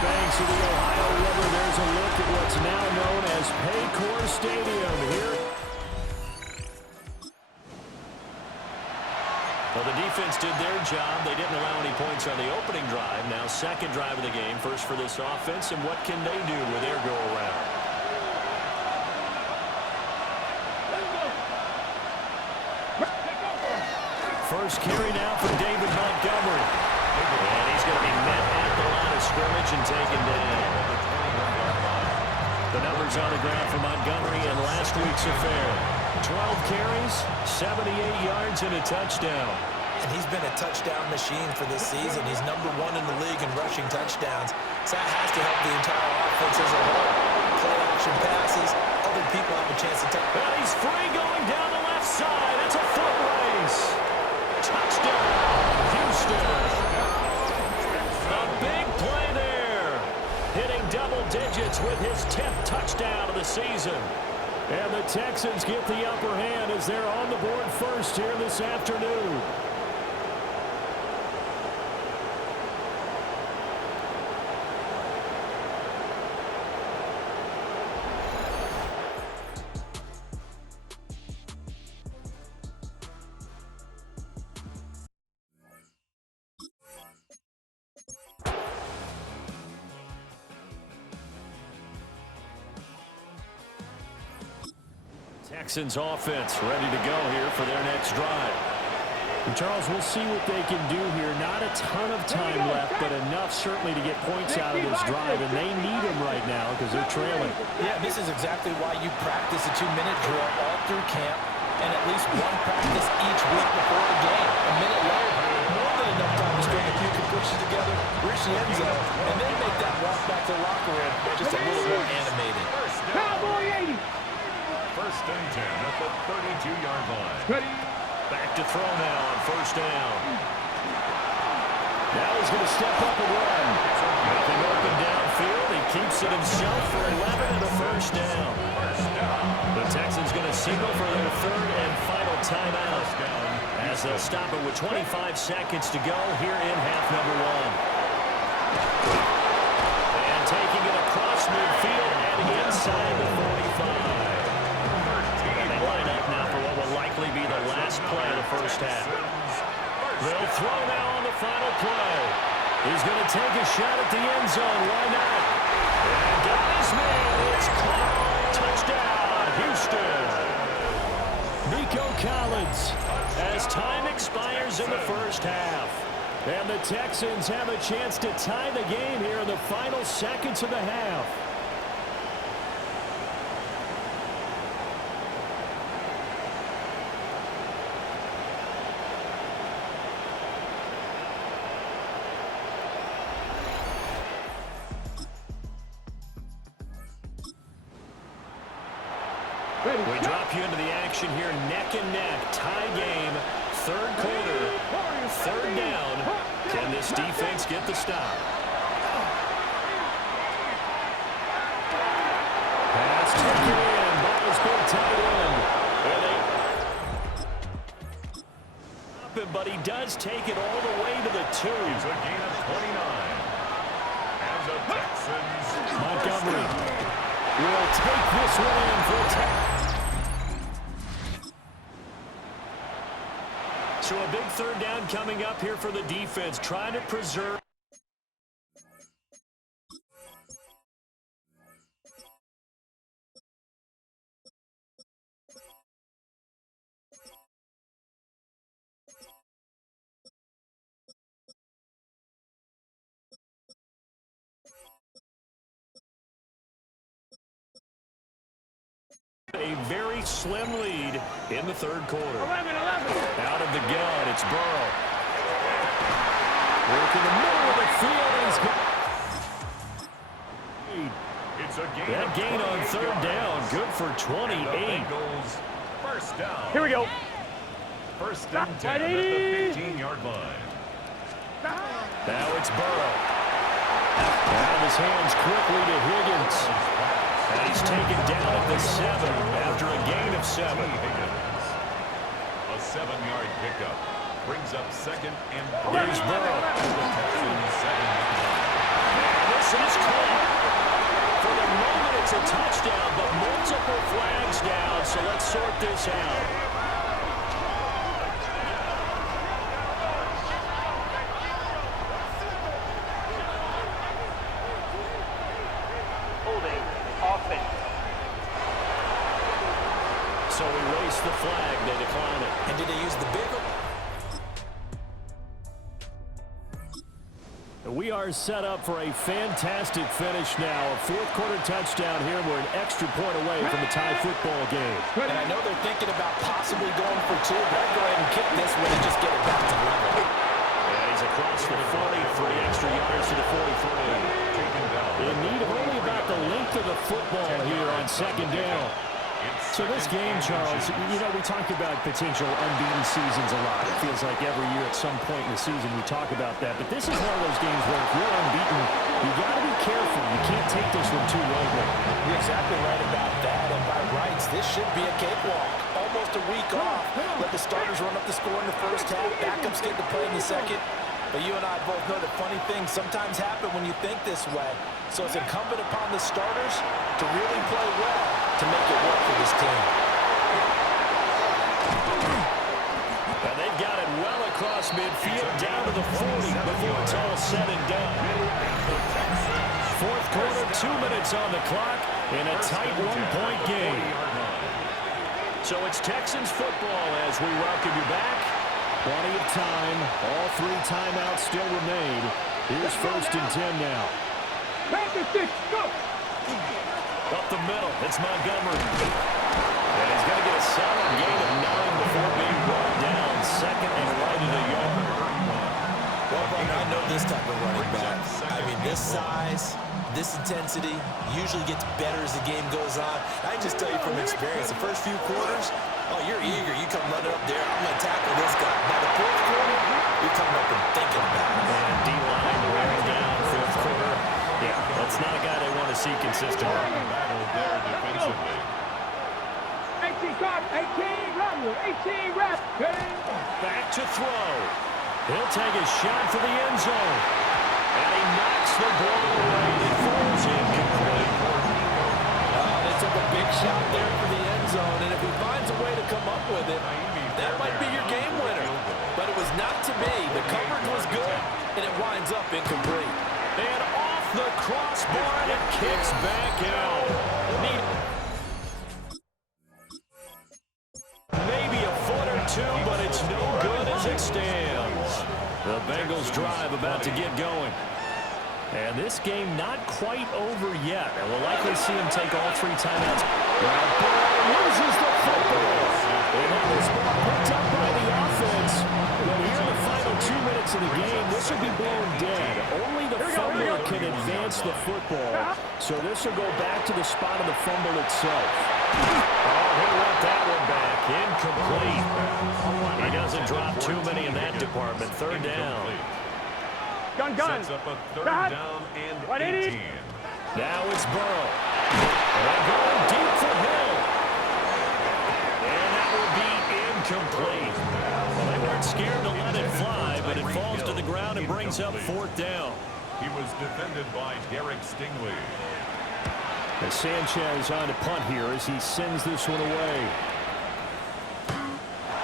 banks of the Ohio River, there's a look at what's now known as Paycor Stadium here. Well, the defense did their job. They didn't allow any points on the opening drive. Now second drive of the game, first for this offense, and what can they do with their go-around? First carry now for David Montgomery. And he's going to be met at the line of scrimmage and taken down. The numbers on the ground for Montgomery in last week's affair. 12 carries, 78 yards, and a touchdown. And he's been a touchdown machine for this season. He's #1 in the league in rushing touchdowns. So that has to help the entire offense as a whole. Play action passes, other people have a chance to touch. And he's free going down the left side. It's a foot race. Touchdown, Houston. A big play there. Hitting double digits with his 10th touchdown of the season. And the Texans get the upper hand as they're on the board first here this afternoon. Texans offense ready to go here for their next drive. And Charles, we'll see what they can do here. Not a ton of time left, but enough certainly to get points out of this drive, and they need them right now because they're trailing. Yeah, this is exactly why you practice a 2-minute drill all through camp and at least one practice each week before the game. A minute later, more than enough time to string a few completions together, reach the end zone, and then make that walk back to the locker room just a little more animated. Cowboy 80. First and 10 at the 32-yard line. Ready. Back to throw now on first down. Now he's going to step up and run. Nothing open downfield. He keeps it himself for 11 and a first down. The Texans going to signal for their third and final timeout as they'll stop it with 25 seconds to go here in half number 1. And taking it across midfield and inside the 45. Line up now for what will likely be the last play of the first half. They'll throw now on the final play. He's going to take a shot at the end zone. Why not? And got his man. It's caught. Touchdown, Houston. Nico Collins as time expires in the first half. And the Texans have a chance to tie the game here in the final seconds of the half. We drop you into the action here, neck and neck, tie game, third quarter, third down. Can this defense get the stop? Pass taken in, ball's been tied in. But he does take it all the way to the 2. It's a gain of 29. And the Texans. Montgomery will take this one in for a touchdown. So a big third down coming up here for the defense, trying to preserve. A very slim lead in the third quarter. 11. Out of the gun, it's Burrow. Work in the middle of the field, and he's got... It's a gain. That gain on third down, good for 28. First down. Here we go. First and 10 at the 15-yard line. Now it's Burrow. Out of his hands quickly to Higgins. And he's taken down at the 7 after a gain of 7. Higgins. A 7-yard pickup brings up second and 3. Here's Burrow. The Texans' second down. This is caught. For the moment, it's a touchdown, but multiple flags down, so let's sort this out. Holding. Offense. So we raise the flag, they decline it. And did they use the big one? We are set up for a fantastic finish now. A fourth-quarter touchdown here. We're an extra point away from a tie football game. And I know they're thinking about possibly going for 2, but I'd go ahead and kick this one and just get it back to level. And he's across the 40 for the extra yards to the 43. In need of only about the length of the football here on second down. So this game, Charles, you know, we talk about potential unbeaten seasons a lot. It feels like every year at some point in the season we talk about that. But this is one of those games where if you're unbeaten, you got to be careful. You can't take this one too lightly. You're exactly right about that. And by rights, this should be a cakewalk. Almost a week off. Let the starters run up the score in the first half. Backups get to play in the second. But you and I both know that funny things sometimes happen when you think this way. So it's incumbent upon the starters to really play well to make it work for this team. And they've got it well across midfield, down to the 40 before it's all said and done. Fourth quarter, 2 minutes on the clock in a tight one-point game. So it's Texans football as we welcome you back. Plenty of time. All 3 timeouts still remain. Here's first and 10 now. Go! Up the middle, it's Montgomery. And he's going to get a solid gain of 9 before being brought down. Second and right at a yard. Well, I know this type of running back. I mean, this size, this intensity usually gets better as the game goes on. I can just tell you from experience, the first few quarters, oh, you're eager. You come running up there. I'm going to tackle this guy. By the fourth quarter, you're coming up and thinking about it. And D-line wearing down fourth quarter. Yeah, that's not a guy they want to see consistently. Battle there defensively. 18 guard, 18 rep. Back to throw. He'll take a shot for the end zone. And he knocks the ball away. It falls incomplete. They took a big shot there for the end zone, and if he finds a way to come up with it, that might be your game winner. But it was not to be. The coverage was good, and it winds up incomplete. And off the crossbar, and it kicks back out. Maybe a foot or 2, but it's no good as it stands. The Bengals drive about to get going. And this game not quite over yet. And we'll likely see him take all 3 timeouts. Now Burrow loses the football. And that was picked up by the offense. But here in the final 2 minutes of the game, this will be blown dead. Only the fumbler can advance the football. So this will go back to the spot of the fumble itself. Oh, he'll let that one back. Incomplete. He doesn't drop too many in that department. Third down. Gun. Sets up a third down and 18. Now it's Burrow. And they're going deep for Hill. And that will be incomplete. Well, they weren't scared to let it fly, but it falls to the ground and brings up fourth down. He was defended by Derek Stingley. As Sanchez on to punt here as he sends this one away.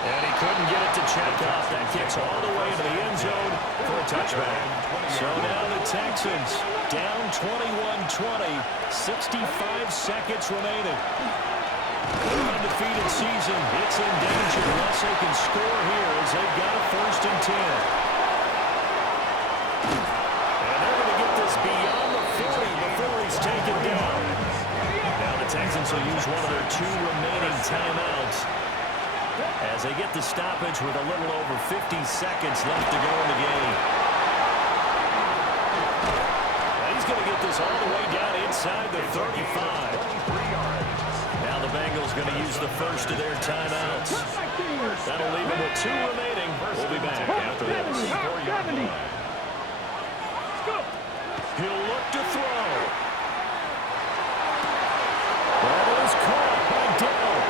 And he couldn't get it to check off. That kicks all the way to the end zone for a touchback. So now the Texans down 21-20, 65 seconds remaining. Undefeated season, it's in danger unless they can score here as they've got a first and 10. And they're going to get this beyond the 40 before he's taken down. Now the Texans will use one of their 2 remaining timeouts as they get the stoppage with a little over 50 seconds left to go in the game. And he's going to get this all the way down inside the 35. Now the Bengals going to use the first of their timeouts. That'll leave them with 2 remaining. We'll be back after this. He'll look to throw. That is caught by Dell.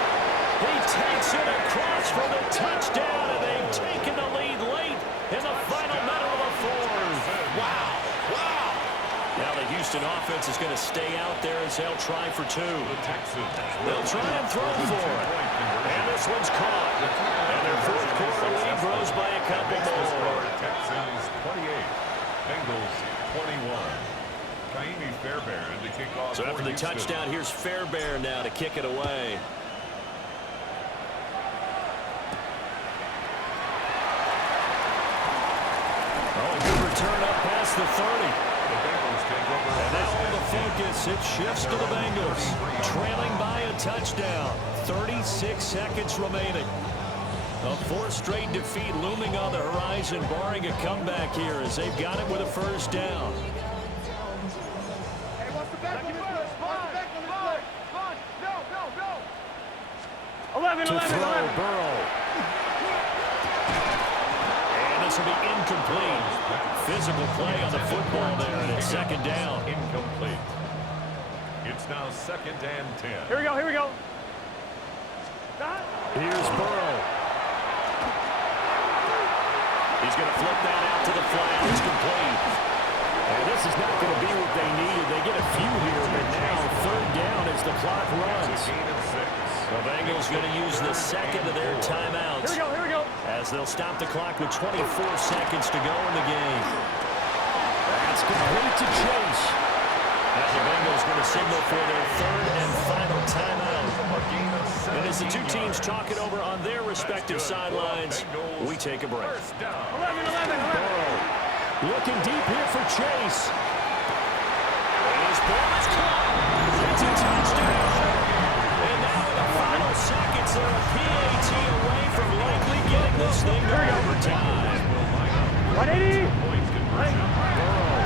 He takes it across for the touchdown, and they've taken the lead late in the final minute of the 4th. Wow. Wow. Now the Houston offense is going to stay out there as they'll try for 2. They'll try and throw for it. And this one's caught. And their 4th quarter lead grows by a couple more. Texans 28, Bengals 21. Kaimi Fairbairn to kick off. So after the touchdown, here's Fairbairn now to kick it away. Oh, good return up past the 30. And now the focus, it shifts to the Bengals. Trailing by a touchdown. 36 seconds remaining. A 4th straight defeat looming on the horizon, barring a comeback here as they've got it with a first down. To throw, Burrow. And this will be incomplete. Physical play on the football there, and it's 2nd down. Incomplete. It's now 2nd and 10. Here we go, here we go. Here's Burrow. He's going to flip that out to the flat. It's complete. And this is not going to be what they needed. They get a few here, but now 3rd down as the clock runs. The Bengals going to use the 2nd of their timeouts. Here we go. As they'll stop the clock with 24 seconds to go in the game. That's complete to Chase. As the Bengals going to signal for their 3rd and final timeout. And as the 2 teams talk it over on their respective sidelines, we take a break. 11. Burrow looking deep here for Chase. And his ball is caught. It's a touchdown. And now in the final seconds, they're a PAT away from likely getting this thing to overtime. 180. Burrow.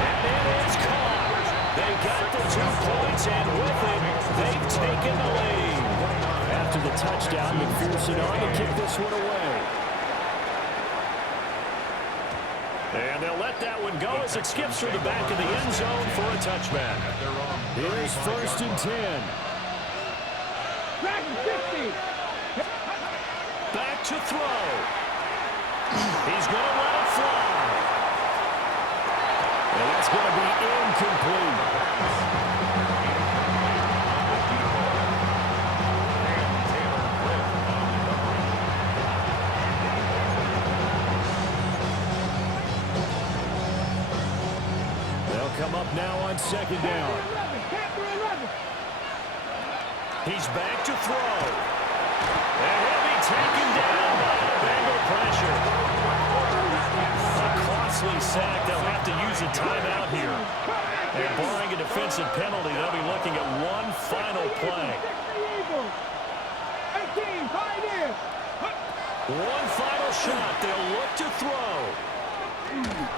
And it is caught. They got the 2 points, and with it, they've taken the lead. After the touchdown, McPherson on to kick this one away. And they'll let that one go as it skips through the back of the end zone for a touchback. Here's 1st and 10. Back to throw. He's going to let it fly. And that's going to be incomplete. They'll come up now on 2nd down. He's back to throw. And he'll be taken down by the Bengal pressure. A costly sack. They'll have to use a timeout here. And barring a defensive penalty, they'll be looking at one final play. One final shot. They'll look to throw.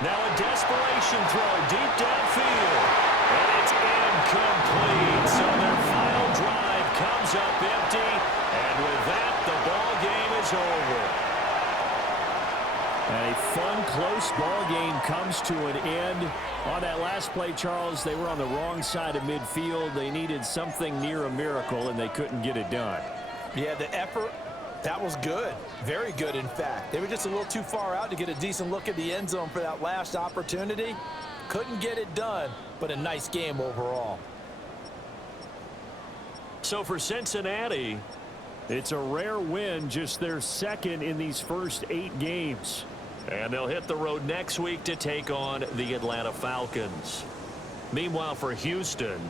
Now a desperation throw deep downfield. And it's incomplete. So their final drive comes up empty. And with that, the ball game is over. A fun, close ball game comes to an end. On that last play, Charles, they were on the wrong side of midfield. They needed something near a miracle, and they couldn't get it done. Yeah, the effort, that was good. Very good, in fact. They were just a little too far out to get a decent look at the end zone for that last opportunity. Couldn't get it done, but a nice game overall. So for Cincinnati, it's a rare win, just their 2nd in these first 8 games. And they'll hit the road next week to take on the Atlanta Falcons. Meanwhile, for Houston,